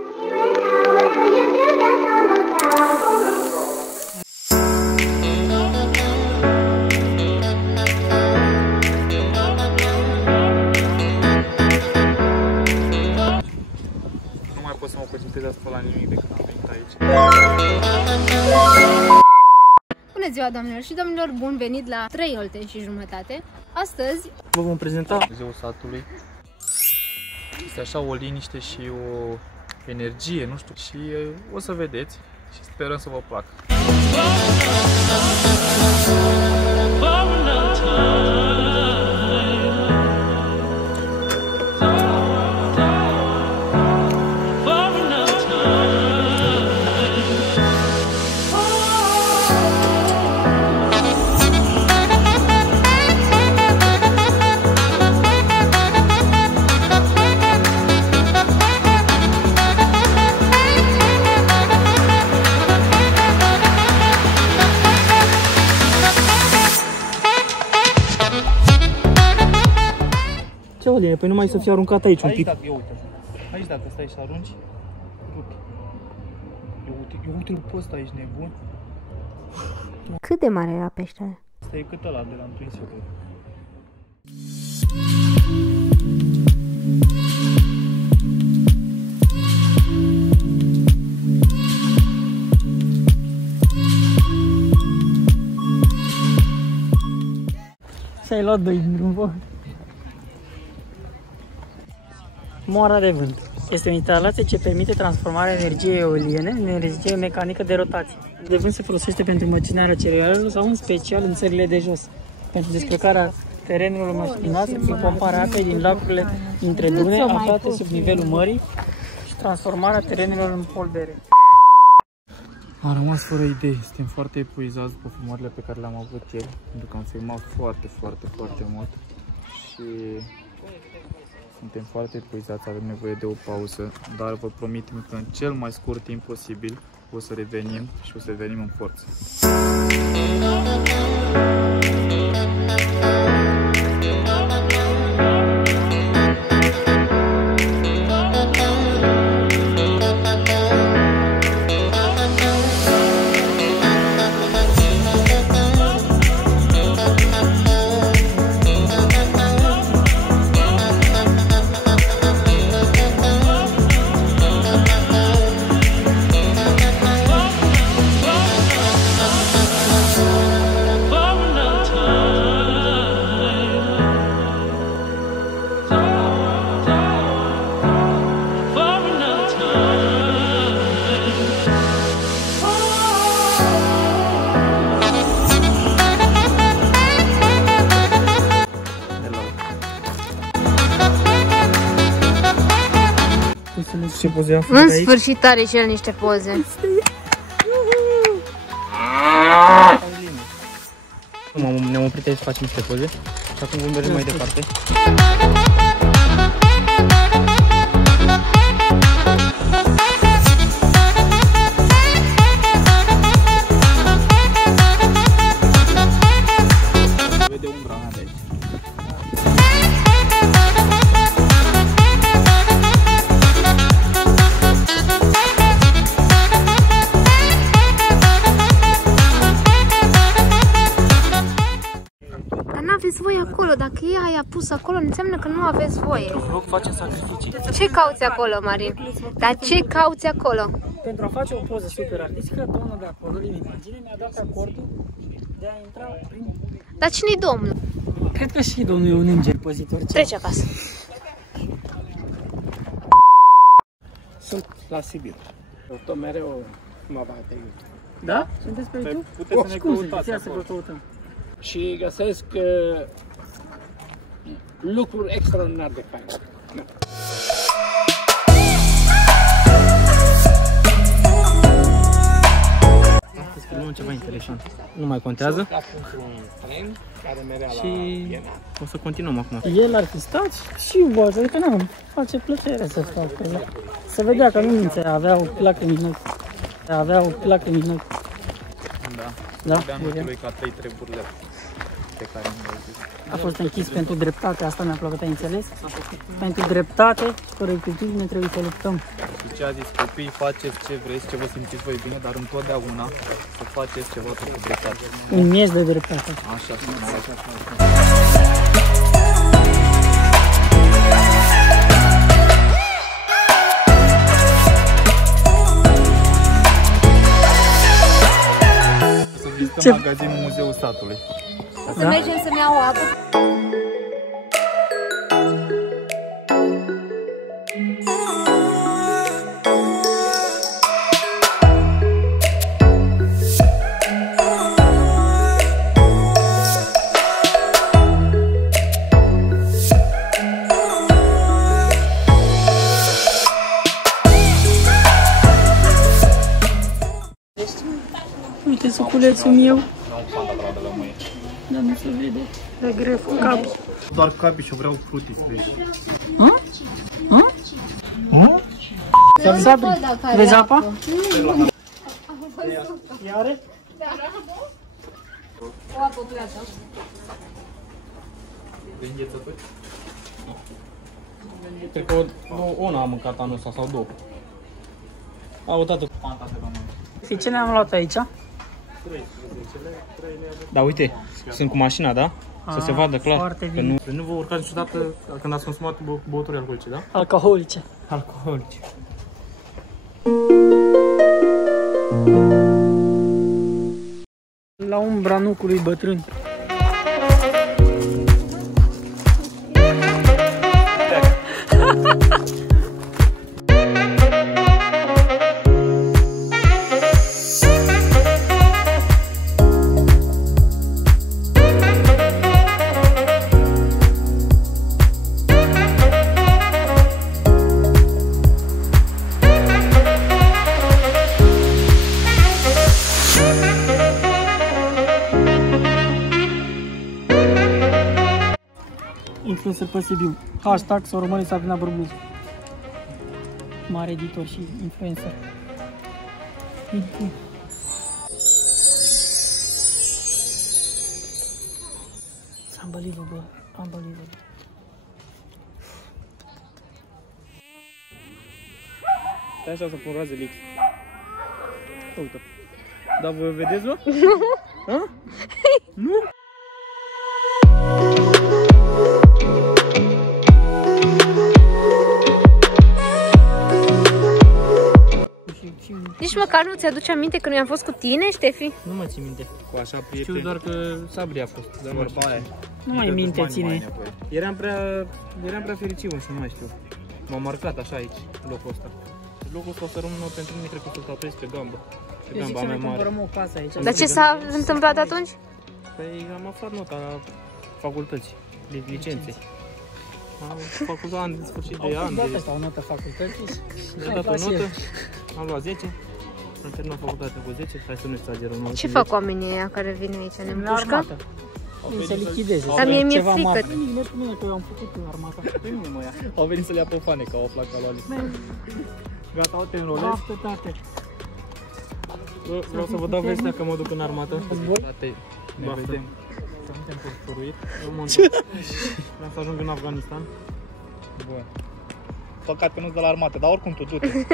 Nu mai pot să mă concentrez asupra la nimic de când am venit aici. Bună ziua, doamnelor și domnilor, bun venit la 3 Olteni și jumătate. Astăzi vă vom prezenta Muzeul Satului. Este așa o liniște și o energie, nu știu, și o să vedeți și sperăm să vă placă. Ce Oline? Păi numai să fie aruncat aici un pic. Dacă, eu uite, aici dacă stai și arunci, rupi. Eu uite-l pe ăsta, ești nebun. cât de mare era peștele? Asta e cât ăla de la întâi secol. Și-ai luat 2 din drum. Moara de vânt. Este o instalație ce permite transformarea energiei eoliene în energie mecanică de rotație. De vânt se folosește pentru măcinarea cerealelor sau în special în țările de jos, pentru descărcarea terenurilor măcinate prin pomparea apei din lacurile dintre dune aflate sub nivelul mării și transformarea terenurilor în polvere. Am rămas fără idei, suntem foarte epuizați după filmările pe care le-am avut ieri, pentru că am filmat foarte mult și suntem foarte epuizați, avem nevoie de o pauză, dar vă promitem că în cel mai scurt timp posibil o să revenim și o să revenim în forță. Ce poze am În sfârșit are și el niște poze. Ne-am oprit aici să facem niște poze și acum vom merge mai departe. Vede umbra mea de aici. N-aveți voie acolo, dacă ea i-a pus acolo, înseamnă că nu aveți voie. Vă rog, facem sacrificii. Ce cauți acolo, Marin? Dar ce cauți acolo? Pentru a face o poză super artistică, domnul de acolo, Imagine, mi-a dat acordul de a intra prin... Dar cine-i domnul? Cred că și domnul e un înger păzitor. Trece acasă. Sunt la Sibiu. Tot mereu mă bate. Da? Sunteți pe YouTube? Puteți să ne căutați Ia să acolo. vă căutăm. Și găsesc lucruri extraordinar de faine. Da. Astăzi filmăm ceva interesant. Nu mai contează. Și o să continuăm acum. El ar fi stat și iuboasă, adică nu, face plăcere să facă. Se vedea că nu mințe, avea o placă minut. Avea o placă minut. Da. Da? Aveam ochii lui ca 3 treburile. pe care nu A fost închis pentru dreptate, asta mi-a plăcut, ai înțeles? Pentru dreptate și corectitudine trebuie să luptăm. Și ce a zis, copiii, faceți ce vreți, ce vă simțiți voi bine, dar întotdeauna să faceți ceva pentru dreptate. Un miez de dreptate. Așa, să vizităm magazinul Muzeul Satului. O să mergem să-mi iau o apă. Uite suculețul meu. Dar nu se vede. E greu cu capi. Doar capi și vreau fruti fresh. Sabri, vezi apa? Iare? O apă plată. Cred că una am mâncat anul ăsta sau două. O dată. Și ce ne-am luat aici? Da, uite, sunt cu mașina, da? Să se vadă clar. Foarte că bine. nu vă urcați niciodată când ați consumat băuturi alcoolice, da? Alcoholice. Alcoolice. La umbra nucului bătrân. Influencer pe Sibiu. Hashtag să urmăriți Sabrina Bărbuzu. Mare editor și influencer. It's unbelievable. Unbelievable. Stai așa să pun raze lix. Uite. Dar voi vedeți, mă? Nu. Nu? Nici măcar nu ți-aduce aminte că noi am fost cu tine, Ștefi? Nu mă țin minte. Cu așa prieteni. Știu doar că Sabri a fost. Dar nu știu. Nu mai minte ține. Eram prea fericit și nu mai știu. M-a marcat așa aici, locul ăsta. Locul ăsta o să rămână pentru mine, cred că o să-l tatuez pe gambă. Pe Eu zic gamba să mea ne mare. cumpărăm o casă aici. Dar ce s-a întâmplat atunci? Păi am aflat nota la facultății, de licențe. Am făcut an de sfârșit de an. Au dat o notă facultății și Mi-a dat o notă, am luat 10. Am terminat facultatea cu 10, hai să nu exagerăm. Ce fac oamenii ăia care vin aici? Ne împușcă? Nu se lichideze. Dar mie mi-e Ceva frică. mare. Mergi cu mine că eu am făcut în armata. Pe mine mă ia. Au venit să le ia pe fane ca o flacă lui Ali. Gata, o te înrolezi. Lasă, tate. Vreau să vă dau vestea că mă duc în armată. Frate, ne Baftă. vedem. Suntem păruit. Vreau să ajung în Afganistan. Bun. Păcat că nu-ți de la armată, dar oricum tu du-te.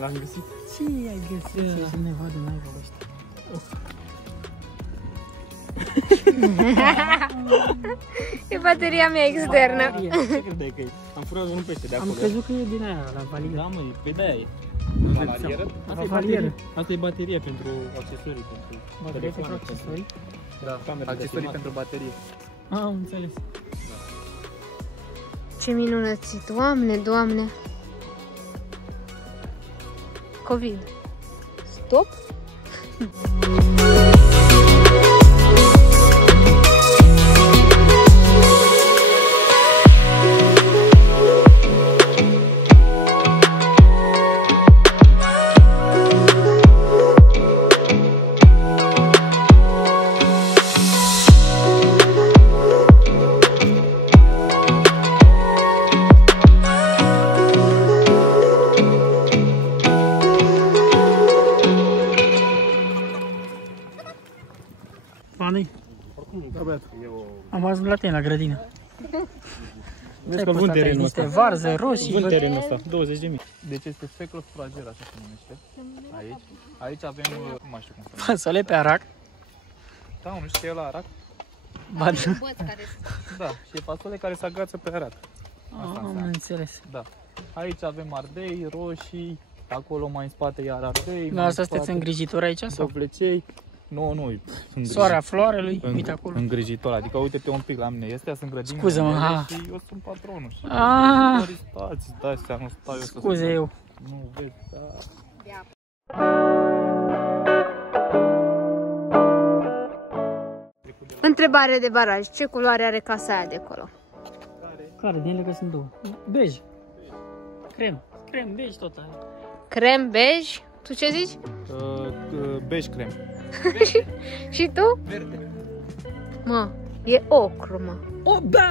L-am găsit. Ce ai găsit? Ce ne vadă naiba ăștia? E bateria mea externă. Ce credeai că e? Am furat un pește de acolo. Am crezut că e din aia, la valieră. Da, măi, pe de-aia e. La barieră? Asta e valieră. baterie. Asta e baterie pentru accesorii, pentru Baterie pentru telefoane, accesorii? Da, camere de Accesorii filmat. pentru baterie. Am înțeles. Ce minunățit, Doamne, Doamne. COVID. Stop. fană-i? Da, băiat. Am ajuns la tine, la grădină. Vezi că vând terenul ăsta. Niște varză, roșii. Vând terenul ăsta, 20.000. Deci este seclă furager, așa se numește. Aici. Aici avem, nu mai știu cum se numește. Fasole pe arac. Da, nu știu ce e la arac. Ba, Da, și e fasole care se agață pe arac. Asta am înseamnă. înțeles. Da. Aici avem ardei, roșii, acolo mai în spate iar ardei. La asta sunteți îngrijitori aici sau? Dovlecei. Nu, Soarea floarelui, uite acolo. Îngrijitor, adică uite-te un pic la mine. Astea sunt grădini. Scuză-mă, și eu sunt patronul. Și stați, dai seama, nu stau eu să Scuze eu. Nu vezi, da. Întrebare de baraj. Ce culoare are casa aia de acolo? Care? Din ele că sunt două. Bej. Crem, bej tot are. Crem, bej? Tu ce zici? Bej crem. Și tu? Verde. Mă, e ocru, mă. O, da!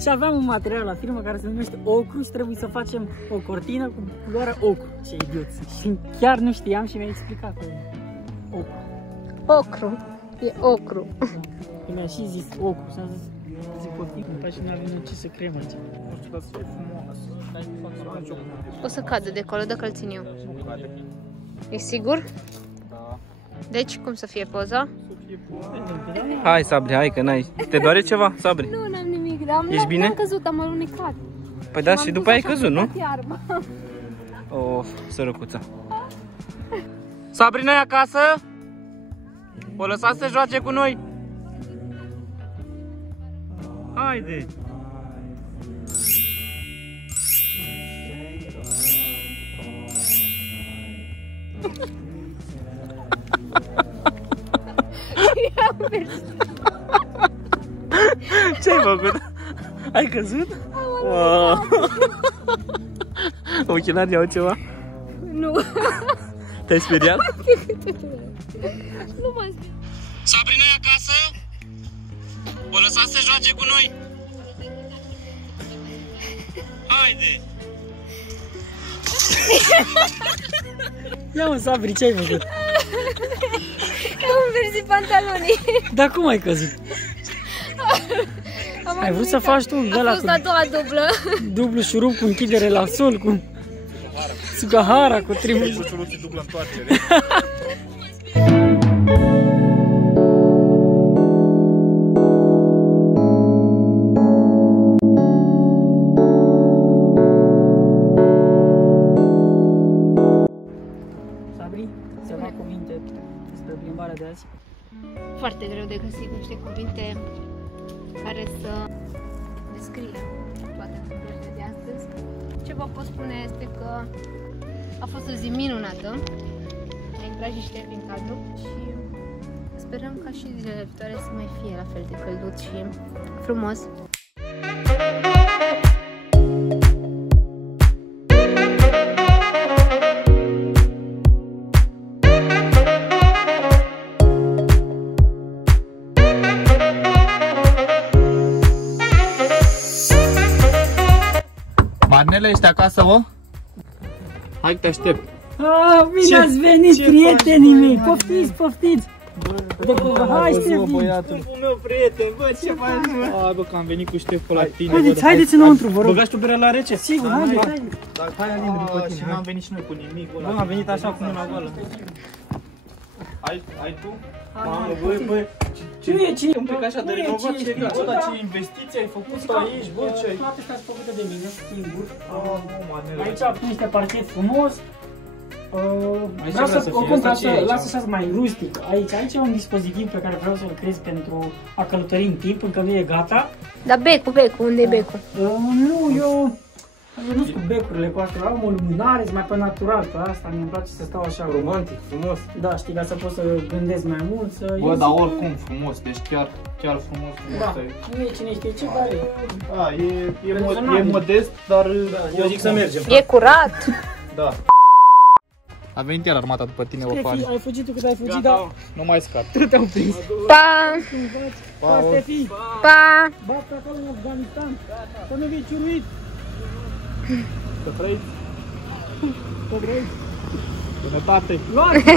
Și aveam un material la firmă care se numește ocru și trebuie să facem o cortină cu culoarea ocru. Ce idioți. Și chiar nu știam și mi-a explicat ocru. Ocru. E ocru. Mi-a și zis ocru și am zis, zic cortină, după aceea nu avem ce să crem aici. Nu știu, dar să fie frumos. O să cadă de acolo, dacă îl țin eu. Nu cade. E sigur? Da. Deci, cum să fie poza? Hai, Sabri, hai că n-ai. Te doare ceva, Sabri? Nu, n-am nimic. Ești bine? Am căzut, am alunecat. Păi da, și după aia ai căzut, nu? Iarba. Of, sărăcuța. Sabri, n-ai acasă? O lăsați să joace cu noi? Haide! Ce-ai făcut? Ai căzut? Wow. Ochelarii au ceva? Nu. Te-ai speriat? Nu m-am speriat. Sabri, n-ai acasă? O lăsați să joace cu noi? Haide! Ia mă, Sabri, ce ai făcut? Am înversit pantalonii. Dar cum ai căzut? Ai vrut să faci tu a fost a doua dublă. Dublu șurub cu închidere la sol, cu Sugahara, cu trimis. Cu soluții dublă întoarcere. Sabri, ceva cuvinte despre plimbarea de azi? Foarte greu de găsit niște cuvinte care să descrie toate întâmplările de astăzi. Ce vă pot spune este că a fost o zi minunată, a intrat și șterg în cadru și sperăm ca și zilele viitoare să mai fie la fel de călduț și frumos. Marnele, ești acasă, o? Hai că te aștept. Bine ați venit, prietenii mei! Poftiți, poftiți! Hai, Ștefi! Băiatul meu prieten, bă, ce faci, mă? Hai, bă, că am venit cu Ștef pe la tine. Haideți înăuntru, vă rog! Băgași tu berea la rece? Sigur, haideți! Hai, Alin, după tine. Și n-am venit și noi cu nimic. Bă, am venit așa cu mâna goală. Ai tu? Mamă, bă, Ce un pic așa de renovat, ce e gata? Ce investiții ai făcut aici, bă, ce ai? Toate astea sunt făcute de mine, singur. Manele. Aici am pus niște parchet frumos. Vreau vrea să să o fie, compar asta ce e aici? lasă așa mai rustic. Aici e un dispozitiv pe care vreau să-l creez pentru a călători în timp, încă nu e gata. Dar becul, unde e becul? Nu, eu nu sunt cu becurile cu astea, am o lumânare, mai pe natural, pe asta mi-mi place să stau așa Romantic, frumos. Da, știi, ca să pot să gândesc mai mult, să... Bă, dar oricum frumos, deci chiar frumos. Da, nu e cine știe ce, dar e... Da, e modest, dar... Eu zic să mergem. E curat. Da. A venit iar armata după tine, o fani. Ai fugit tu cât ai fugit, dar Nu mai scap. tu te-au prins. Pa! Pa, Ștefi! Pa! Bate acolo în Afganistan, să nu fii ciuruit! Să trăiți. Să vrei! Sănătate. Luați!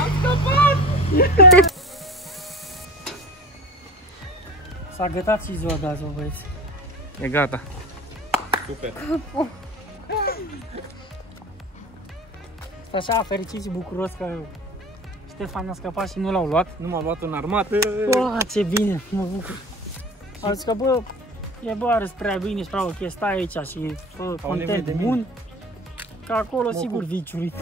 Am scăpat! S-a gătat și ziua de azi, băieți. E gata. Super. Sunt așa fericit și bucuros că Ștefan a scăpat și nu l-au luat. Nu m-a luat în armată. Ce bine, mă bucur. Am zis că bă, arăți prea bine și prea ok, stai aici și fă content bun. Că acolo sigur vii ciurit.